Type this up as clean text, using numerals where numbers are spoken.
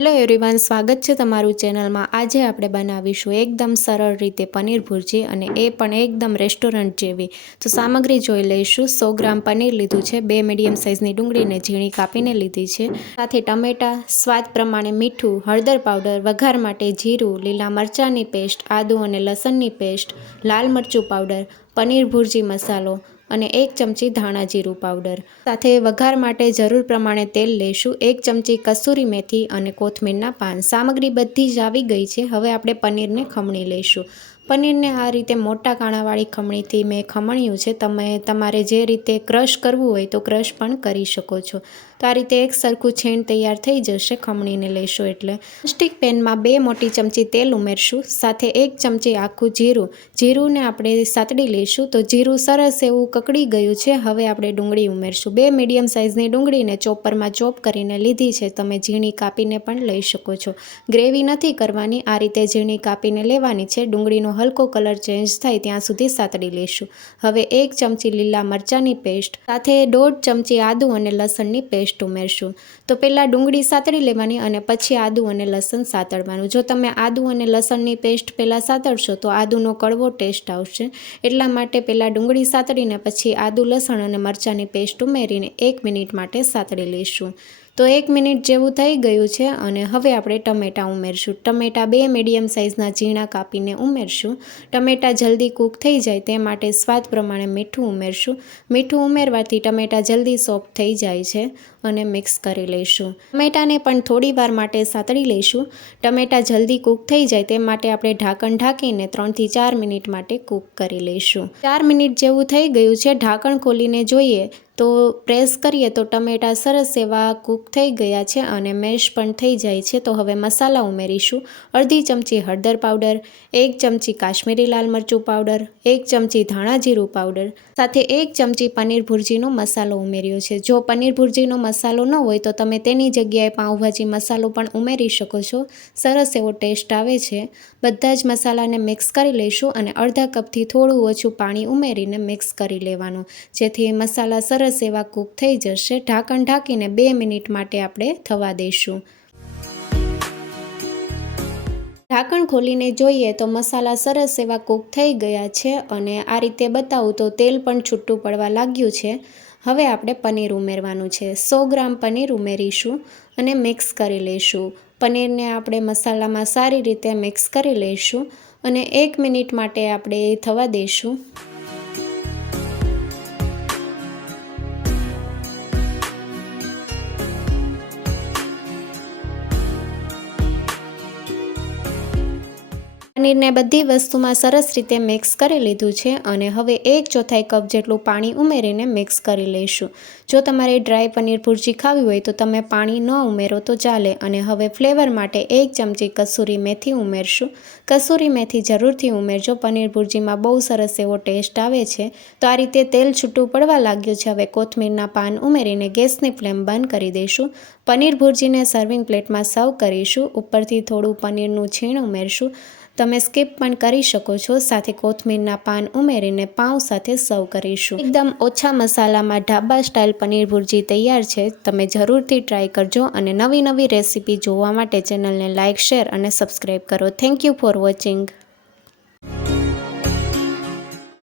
Hello everyone, સ્વાગત છે તમારું ચેનલમાં। આજે આપણે બનાવીશું એકદમ સરળ રીતે પનીર ભુરજી, અને એ પણ એકદમ રેસ્ટોરન્ટ જેવી। તો સામગ્રી જોઈ લઈશું। 100 ગ્રામ પનીર લીધું છે, 2 મીડિયમ સાઇઝની ડુંગળીને ઝીણી કાપીને લીધી છે, સાથે ટમેટા, સ્વાદ પ્રમાણે મીઠું, હળદર પાવડર, વઘાર માટે જીરું, લીલા મરચાંની પેસ્ટ, આદુ અને લસણની પેસ્ટ, લાલ મરચું પાવડર, પનીર ભુરજી મસાલો અને 1 ચમચી ધાણા જીરું પાવડર। સાથે વઘાર માટે જરૂર પ્રમાણે તેલ લઈશું, 1 ચમચી કસૂરી મેથી અને કોથમીરના પાન। સામગ્રી બધી જ આવી ગઈ છે। હવે આપણે પનીરને ખમણી લઈશું। પનીરને આ રીતે મોટા કાણાવાળી ખમણીથી મેં ખમણ્યું છે। તમે તમારે જે રીતે ક્રશ કરવું હોય તો ક્રશ પણ કરી શકો છો। તો આ રીતે એક સરખું છેણ તૈયાર થઈ જશે ખમણીને લઈશું એટલે। સ્ટીક પેનમાં 2 મોટી ચમચી તેલ ઉમેરશું, સાથે 1 ચમચી આખું જીરુંને આપણે સાતડી લઈશું। તો જીરું સરસ એવું કકડી ગયું છે। હવે આપણે ડુંગળી ઉમેરશું। 2 મીડિયમ સાઇઝની ડુંગળીને ચોપરમાં ચોપ કરીને લીધી છે। તમે ઝીણી કાપીને પણ લઈ શકો છો। ગ્રેવી નથી કરવાની, આ રીતે ઝીણી કાપીને લેવાની છે। ડુંગળીનો હલકો કલર ચેન્જ થાય ત્યાં સુધી સાતડી લઈશું। હવે 1 ચમચી લીલા મરચાંની પેસ્ટ, સાથે 1.5 ચમચી આદુ અને લસણની પેસ્ટ ઉમેરશું। તો પહેલાં ડુંગળી સાતળી લેવાની અને પછી આદુ અને લસણ સાતળવાનું। જો તમે આદુ અને લસણની પેસ્ટ પહેલાં સાતળશો તો આદુનો કડવો ટેસ્ટ આવશે, એટલા માટે પહેલાં ડુંગળી સાતળીને પછી આદુ, લસણ અને મરચાંની પેસ્ટ ઉમેરીને 1 મિનિટ માટે સાતળી લઈશું। તો 1 મિનિટ જેવું થઈ ગયું છે, અને હવે આપણે ટમેટાં ઉમેરશું। ટમેટાં 2 મીડિયમ સાઇઝના ઝીણા કાપીને ઉમેરશું। ટમેટાં જલ્દી કૂક થઈ જાય તે માટે સ્વાદ પ્રમાણે મીઠું ઉમેરશું। મીઠું ઉમેરવાથી ટમેટાં જલ્દી સોફ્ટ થઈ જાય છે, અને મિક્સ કરી લઈશું। ટમેટાને પણ થોડી વાર માટે સાતળી લઈશું। ટમેટાં જલ્દી કૂક થઈ જાય તે માટે આપણે ઢાંકણ ઢાંકીને 3 થી 4 મિનિટ માટે કૂક કરી લઈશું। 4 મિનિટ જેવું થઈ ગયું છે। ઢાંકણ ખોલીને જોઈએ તો પ્રેસ કરીએ તો ટમેટાં સરસ એવા કૂક થઈ ગયા છે અને મેશ પણ થઈ જાય છે। તો હવે મસાલા ઉમેરીશું। અડધી ચમચી હળદર પાવડર, 1 ચમચી કાશ્મીરી લાલ મરચું પાવડર, 1 ચમચી ધાણા જીરું પાવડર, સાથે 1 ચમચી પનીર ભુરજીનો મસાલો ઉમેર્યો છે। જો પનીર ભુરજીનો મસાલો ન હોય તો તમે તેની જગ્યાએ પાઉંભાજી મસાલો પણ ઉમેરી શકો છો। સરસ એવો ટેસ્ટ આવે છે। બધા જ મસાલાને મિક્સ કરી લઈશું અને અડધા કપથી થોડું ઓછું પાણી ઉમેરીને મિક્સ કરી લેવાનું, જેથી મસાલા સરસ એવા કૂક થઈ જશે। ઢાંકણ ઢાંકીને 2 મિનિટ માટે આપણે થવા દઈશું। ઢાંકણ ખોલીને જોઈએ તો મસાલા સરસ એવા કૂક થઈ ગયા છે, અને આ રીતે બતાવું તો તેલ પણ છૂટું પડવા લાગ્યું છે। હવે આપણે પનીર ઉમેરવાનું છે। 100 ગ્રામ પનીર ઉમેરીશું અને મિક્સ કરી લઈશું। પનીરને આપણે મસાલામાં સારી રીતે મિક્સ કરી લઈશું અને 1 મિનિટ માટે આપણે થવા દઈશું। પનીરને બધી વસ્તુમાં સરસ રીતે મિક્સ કરી લીધું છે, અને હવે 1/4 કપ જેટલું પાણી ઉમેરીને મિક્સ કરી લઈશું। જો તમારે ડ્રાય પનીર ભુરજી ખાવી હોય તો તમે પાણી ન ઉમેરો તો ચાલે। અને હવે ફ્લેવર માટે 1 ચમચી કસૂરી મેથી ઉમેરશું। કસૂરી મેથી જરૂરથી ઉમેરજો, પનીર ભુરજીમાં બહુ સરસ એવો ટેસ્ટ આવે છે। તો આ રીતે તેલ છૂટું પડવા લાગ્યું છે। હવે કોથમીરના પાન ઉમેરીને ગેસની ફ્લેમ બંધ કરી દઈશું। પનીર ભુરજીને સર્વિંગ પ્લેટમાં સર્વ કરીશું। ઉપરથી થોડું પનીરનું છીણ ઉમેરશું, તમે સ્કીપ પણ કરી શકો છો। સાથે કોથમીરના પાન ઉમેરીને પાઉં સાથે સર્વ કરીશું। એકદમ ઓછા મસાલામાં ઢાબા સ્ટાઇલ પનીર ભુરજી તૈયાર છે। તમે જરૂરથી ટ્રાય કરજો, અને નવી રેસીપી જોવા માટે ચેનલને લાઇક, શેર અને સબસ્ક્રાઈબ કરો। Thank you for watching.